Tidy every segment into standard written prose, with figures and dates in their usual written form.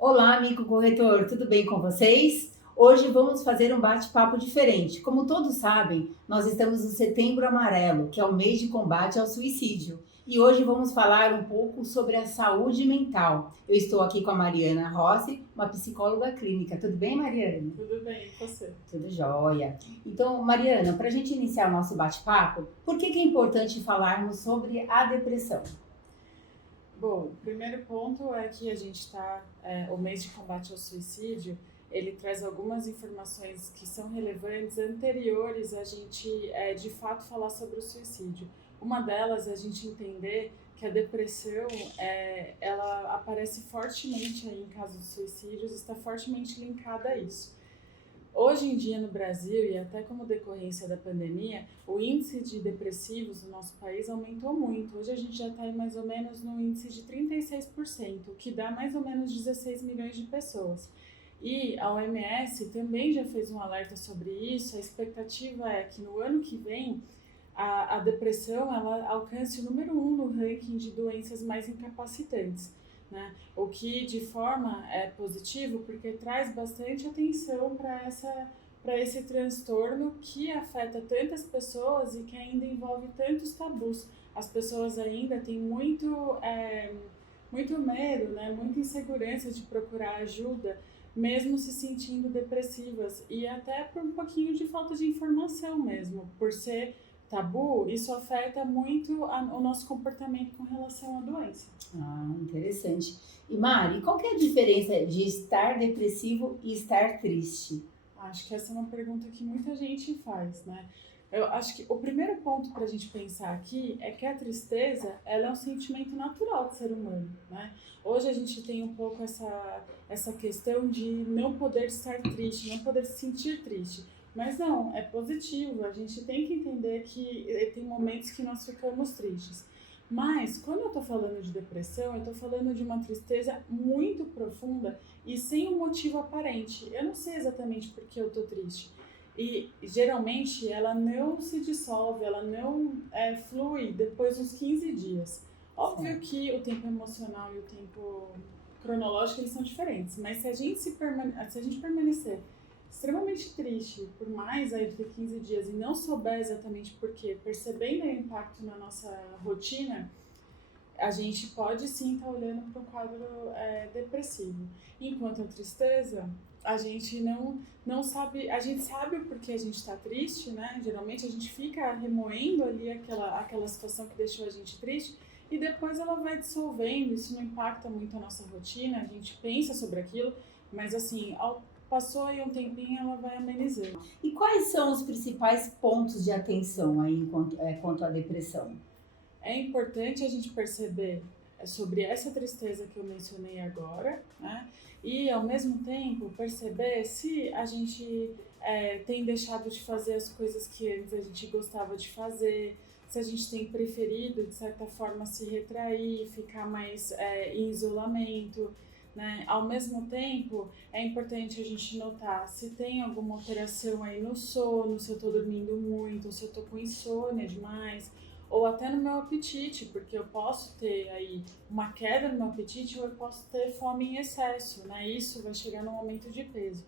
Olá, amigo corretor, tudo bem com vocês? Hoje vamos fazer um bate-papo diferente. Como todos sabem, nós estamos no Setembro Amarelo, que é o mês de combate ao suicídio. E hoje vamos falar um pouco sobre a saúde mental. Eu estou aqui com a Mariana Rossi, uma psicóloga clínica. Tudo bem, Mariana? Tudo bem, e você? Tudo jóia. Então, Mariana, para a gente iniciar o nosso bate-papo, por que é importante falarmos sobre a depressão? Bom, o primeiro ponto é que a gente está, o mês de combate ao suicídio, ele traz algumas informações que são relevantes anteriores a gente, de fato, falar sobre o suicídio. Uma delas é a gente entender que a depressão, ela aparece fortemente aí em casos de suicídios, está fortemente linkada a isso. Hoje em dia no Brasil, e até como decorrência da pandemia, o índice de depressivos no nosso país aumentou muito. Hoje a gente já está mais ou menos no índice de 36%, o que dá mais ou menos 16 milhões de pessoas. E a OMS também já fez um alerta sobre isso. A expectativa é que no ano que vem a depressão ela alcance o número 1 no ranking de doenças mais incapacitantes, né? O que de forma é positivo porque traz bastante atenção para esse transtorno que afeta tantas pessoas e que ainda envolve tantos tabus. As pessoas ainda têm muito medo, né? Muita insegurança de procurar ajuda, mesmo se sentindo depressivas, e até por um pouquinho de falta de informação mesmo, por ser tabu, isso afeta muito o nosso comportamento com relação à doença. Ah, interessante. E Mari, qual que é a diferença de estar depressivo e estar triste? Acho que essa é uma pergunta que muita gente faz, né? Eu acho que o primeiro ponto para a gente pensar aqui é que a tristeza, ela é um sentimento natural do ser humano, né? Hoje a gente tem um pouco essa questão de não poder estar triste, não poder se sentir triste. Mas não, é positivo, a gente tem que entender que tem momentos que nós ficamos tristes. Mas, quando eu estou falando de depressão, eu estou falando de uma tristeza muito profunda e sem um motivo aparente. Eu não sei exatamente por que eu estou triste. E, geralmente, ela não se dissolve, ela não flui depois dos 15 dias. Óbvio que o tempo emocional e o tempo cronológico, eles são diferentes. Mas se a gente permanecer extremamente triste por mais aí do que 15 dias e não souber exatamente por quê, percebendo o impacto na nossa rotina, a gente pode sim estar olhando para um quadro depressivo. Enquanto a tristeza, a gente não sabe, a gente sabe o porquê a gente está triste, né? Geralmente a gente fica remoendo ali aquela situação que deixou a gente triste e depois ela vai dissolvendo, isso não impacta muito a nossa rotina, a gente pensa sobre aquilo, mas assim, passou aí um tempinho, ela vai amenizando. E quais são os principais pontos de atenção aí quanto à depressão? É importante a gente perceber sobre essa tristeza que eu mencionei agora, né? E, ao mesmo tempo, perceber se a gente tem deixado de fazer as coisas que antes a gente gostava de fazer, se a gente tem preferido, de certa forma, se retrair, ficar mais em isolamento, né? Ao mesmo tempo, é importante a gente notar se tem alguma alteração aí no sono, se eu estou dormindo muito, se eu estou com insônia demais, ou até no meu apetite, porque eu posso ter aí uma queda no meu apetite ou eu posso ter fome em excesso, né? Isso vai chegar num aumento de peso.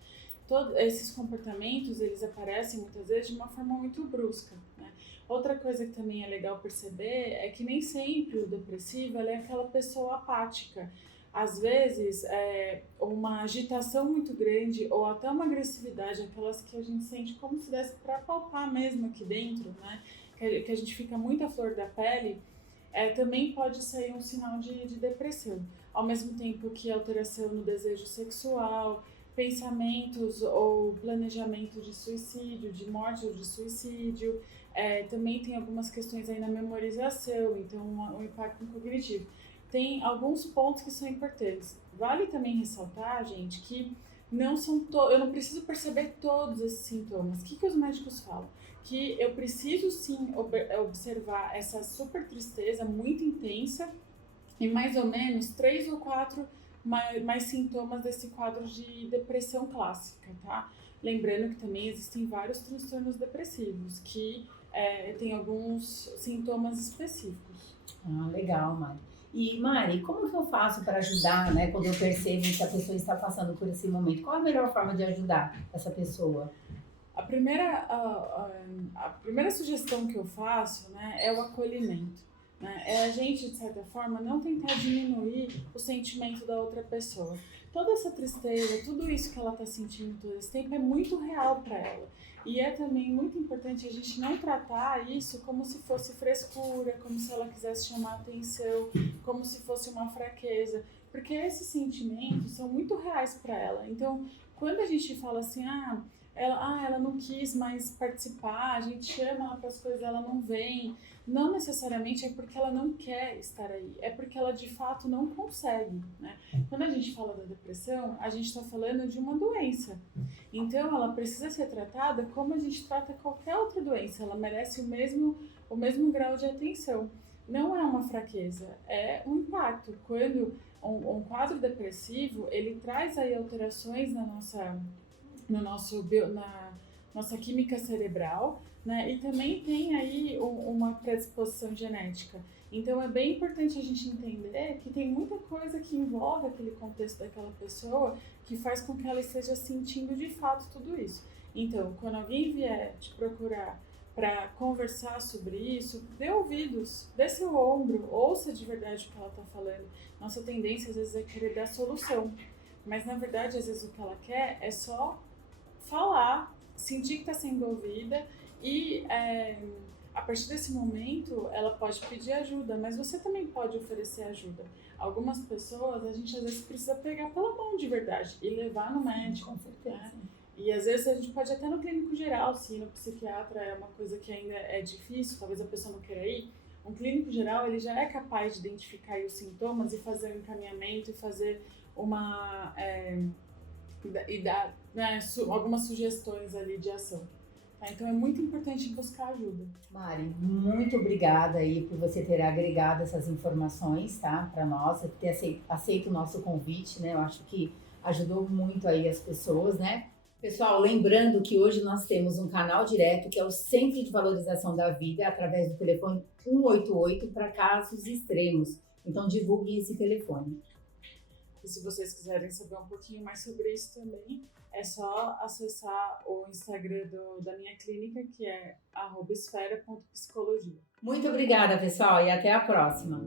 Todos esses comportamentos, eles aparecem muitas vezes de uma forma muito brusca, né? Outra coisa que também é legal perceber é que nem sempre o depressivo é aquela pessoa apática. Às vezes, uma agitação muito grande ou até uma agressividade, aquelas que a gente sente como se desse para palpar mesmo aqui dentro, né? Que a gente fica muito à flor da pele, também pode ser um sinal de depressão. Ao mesmo tempo que alteração no desejo sexual, pensamentos ou planejamento de suicídio, de morte ou de suicídio, também tem algumas questões aí na memorização, então um impacto cognitivo. Tem alguns pontos que são importantes. Vale também ressaltar, gente, que eu não preciso perceber todos esses sintomas. O que os médicos falam? Que eu preciso sim observar essa super tristeza muito intensa e mais ou menos 3 ou 4 mais sintomas desse quadro de depressão clássica, tá? Lembrando que também existem vários transtornos depressivos que têm alguns sintomas específicos. Ah, legal, Mari. E Mari, como que eu faço para ajudar, né, quando eu percebo que a pessoa está passando por esse momento? Qual a melhor forma de ajudar essa pessoa? A primeira sugestão que eu faço, né, é o acolhimento. Né? É a gente, de certa forma, não tentar diminuir o sentimento da outra pessoa. Toda essa tristeza, tudo isso que ela está sentindo todo esse tempo é muito real para ela. E é também muito importante a gente não tratar isso como se fosse frescura, como se ela quisesse chamar atenção, como se fosse uma fraqueza. Porque esses sentimentos são muito reais para ela. Então, quando a gente fala assim, ela não quis mais participar, a gente chama ela para as coisas, ela não vem. Não necessariamente é porque ela não quer estar aí, é porque ela de fato não consegue, né? Quando a gente fala da depressão, a gente está falando de uma doença. Então, ela precisa ser tratada como a gente trata qualquer outra doença. Ela merece o mesmo grau de atenção. Não é uma fraqueza, é um impacto. Quando um quadro depressivo, ele traz aí alterações na nossa química cerebral, né? E também tem aí uma predisposição genética. Então é bem importante a gente entender que tem muita coisa que envolve aquele contexto daquela pessoa que faz com que ela esteja sentindo de fato tudo isso. Então, quando alguém vier te procurar para conversar sobre isso, dê ouvidos, dê seu ombro, ouça de verdade o que ela está falando. Nossa tendência às vezes é querer dar solução, mas na verdade às vezes o que ela quer é só falar, sentir que está sendo ouvida e a partir desse momento ela pode pedir ajuda, mas você também pode oferecer ajuda. Algumas pessoas a gente às vezes precisa pegar pela mão de verdade e levar no médico. Com certeza. Né? E às vezes a gente pode até no clínico geral, se no psiquiatra é uma coisa que ainda é difícil, talvez a pessoa não queira ir. Um clínico geral ele já é capaz de identificar aí os sintomas e fazer um encaminhamento e fazer e dar, né, algumas sugestões ali de ação. Tá? Então é muito importante buscar ajuda. Mari, muito obrigada aí por você ter agregado essas informações, tá, para nós, ter aceito o nosso convite, né? Eu acho que ajudou muito aí as pessoas, né? Pessoal, lembrando que hoje nós temos um canal direto que é o Centro de Valorização da Vida, através do telefone 188 para casos extremos. Então divulguem esse telefone. E se vocês quiserem saber um pouquinho mais sobre isso também, é só acessar o Instagram da minha clínica, que é @esfera.psicologia. Muito obrigada, pessoal, e até a próxima.